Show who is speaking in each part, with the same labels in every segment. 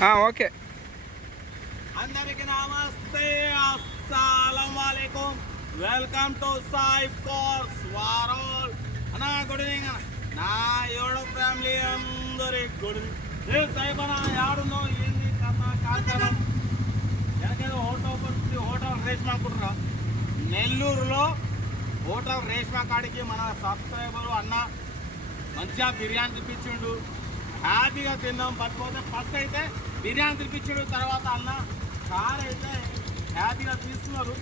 Speaker 1: Okay.
Speaker 2: అందరికి నమస్తే అస్సలం వాలేకుం వెల్కమ్ టు సాయి కోర్స్ వారోల్. అన్న గుడ్ ఈవినింగ్ అన్న. నా ఏడో ఫ్యామిలీ అందరి గుడ్ ఏ సాయిబ్ అన్న యాడుందో ఏంది కథ కాంతనం ఎనకేదో హోటల్ పరిస్థితి హోటల్ రేష్మా అనుకుంటున్నా. నెల్లూరులో హోటల్ రేష్మా కాడికి మన సబ్స్క్రైబరు అన్న మంచిగా బిర్యానీ తిప్పించిండు. హ్యాపీగా తిన్నాం పట్టుకోతే ఫస్ట్ అయితే బిర్యానీ తినిపించాడు తర్వాత అన్న. కార్ అయితే హ్యాపీగా తీసుకున్నారు.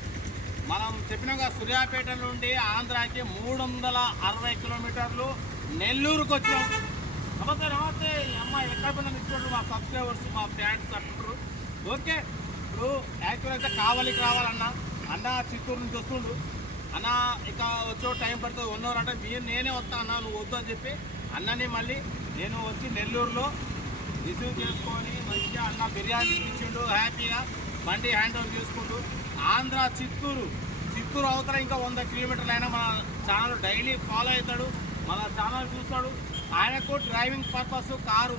Speaker 2: మనం చెప్పినాక సూర్యాపేట నుండి ఆంధ్రాకి మూడు వందల అరవై కిలోమీటర్లు నెల్లూరుకు వచ్చాం. నమస్తే నమస్తే. ఈ అమ్మాయి ఎక్కడ పోయినా ఇచ్చారు మా సబ్స్క్రైబర్స్ మా ఫ్యాన్స్ అంటున్నారు. ఓకే ఇప్పుడు యాక్చువల్ అయితే కావలికి రావాలన్నా. అన్న చిత్తూరు నుంచి వస్తుండు. అన్న ఇక వచ్చే టైం పడుతుంది వన్ అవర్ అంటే మీరు నేనే వస్తా అన్న నువ్వు వద్దు అని చెప్పి అన్నని మళ్ళీ నేను వచ్చి నెల్లూరులో రిసీవ్ చేసుకొని మంచిగా అన్న బిర్యానీ ఇచ్చిండు హ్యాపీగా బండి హ్యాండ్ ఓవర్ చేసుకుంటూ. ఆంధ్ర చిత్తూరు చిత్తూరు అవతల ఇంకా వంద కిలోమీటర్లు అయినా మన ఛానల్ డైలీ ఫాలో అవుతాడు మన ఛానల్ చూస్తాడు. ఆయనకు driving purpose car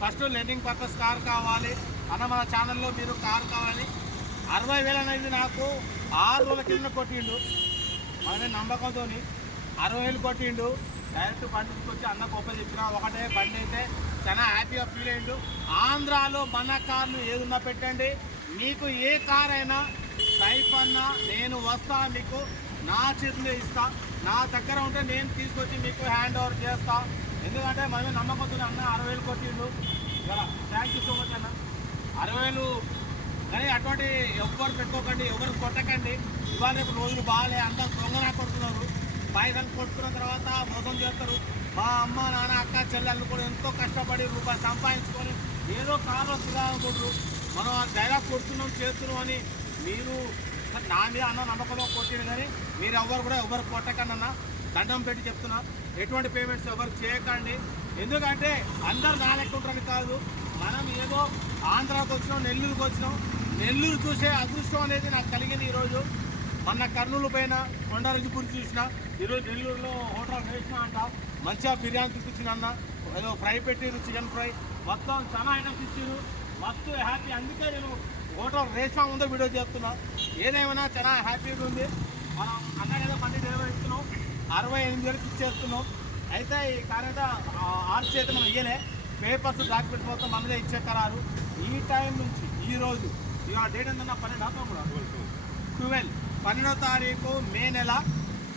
Speaker 2: first learning purpose car కావాలి. అన్న మన ఛానల్లో మీరు కార్ కావాలి. అరవై వేలు అనేది నాకు ఆరు రోజుల కింద కొట్టిండు. మన నమ్మకంతో అరవై వేలు కొట్టిండు. డైరెక్ట్ బండి తీసుకొచ్చి అన్న గొప్ప చెప్పిన ఒకటే బండి అయితే చాలా హ్యాపీగా ఫీల్ అయ్యిండు ఆంధ్రాలో మన కార్లు ఏదున్నా పెట్టండి. మీకు ఏ కార్ అయినా టైప్ అన్నా నేను వస్తా మీకు నా చేతిలో ఇస్తా. నా దగ్గర ఉంటే నేను తీసుకొచ్చి మీకు హ్యాండ్ ఓవర్ చేస్తా. ఎందుకంటే మనం నమ్మకంతో అన్న అరవై వేలు కొట్టిండు. థ్యాంక్ యూ సో మచ్ అన్న. అరవై వేలు కానీ అటువంటి ఎవ్వరు పెట్టుకోకండి ఎవరు కొట్టకండి. ఇవాళ రేపు రోజులు బాగాలే అంతా దొంగ కొడుతున్నారు. పైసలు కొట్టుకున్న తర్వాత మోసం చేస్తారు. మా అమ్మ నాన్న అక్క చెల్లెళ్ళు కూడా ఎంతో కష్టపడి రూపాయి సంపాదించుకొని ఏదో కారణం తినాలనుకుంటారు మనం ఆ డైలాగ్ కొడుతున్నాం చేస్తున్నాం అని మీరు నా మీద అన్న నమ్మకంలో కొట్టింది కానీ మీరు ఎవరు కూడా ఎవరు కొట్టకండి అన్న. దండం పెట్టి చెప్తున్నా. ఎటువంటి పేమెంట్స్ ఎవరు చేయకండి. ఎందుకంటే అందరు నా లెక్క ఉంటారని కాదు. మనం ఏదో ఆంధ్రాకి వచ్చినాం నెల్లూరుకి వచ్చినాం. నెల్లూరు చూసే అదృష్టం అనేది నాకు కలిగింది ఈరోజు. మొన్న కర్నూలు పైన కొండారెడ్డిపూర్ చూసిన ఈరోజు నెల్లూరులో హోటల్ వేసిన అంట. మంచిగా బిర్యానీ తీసుకొచ్చిన అన్న. ఏదో ఫ్రై పెట్టిరు చికెన్ ఫ్రై. మొత్తం చాలా ఐటమ్స్ ఇచ్చారు మస్తు హ్యాపీ. అందుకే నేను హోటల్ రేస్మా ఉందో వీడియో చేస్తున్నా. ఏదేమైనా చాలా హ్యాపీగా ఉంది. మనం అన్న ఏదో బండి డెలివరీ ఇస్తున్నాం అరవై ఎనిమిది వేలకు ఇచ్చేస్తున్నాం. అయితే ఈ కార్యత ఆర్సీ అయితే మనం ఇయ్యలే. పేపర్స్ డాక్యుమెంట్స్ మొత్తం మనదే ఇచ్చే ఖరారు ఈ టైం నుంచి ఈ రోజు. ఇవాళ డేట్ ఏంటన్నా పన్నెండు? ఆపం కూడా ట్వెల్వ్ పన్నెండో తారీఖు మే నెల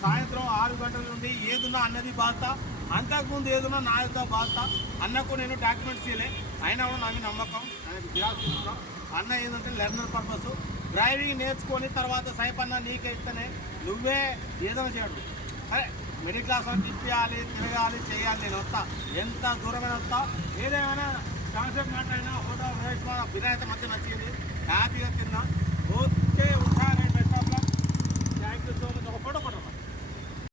Speaker 2: సాయంత్రం ఆరు గంటల నుండి ఏదున్నా అన్నది బాధ అంతకుముందు ఏదున్నా నా యొక్క బాధ అన్నకు నేను డాక్యుమెంట్స్ ఇవ్వలే అయినా కూడా నాకు నమ్మకం అనేది జిరాక్స్ అన్న ఏంటంటే లెర్నర్ పర్పస్. డ్రైవింగ్ నేర్చుకొని తర్వాత సైప్ అన్న నీకే ఇస్తేనే నువ్వే ఏదైనా చేయడు అరే మిడిల్ క్లాస్ వాళ్ళు తిప్పియాలి తిరగాలి చేయాలి నేను వస్తా. ఎంత దూరమైన వస్తా. ఏదేమైనా కాన్సెప్ట్ మాట్లాడినా హోటల్ రేట్ బిర్యానీ అయితే మధ్య నచ్చింది. హ్యాపీగా తిన్నా.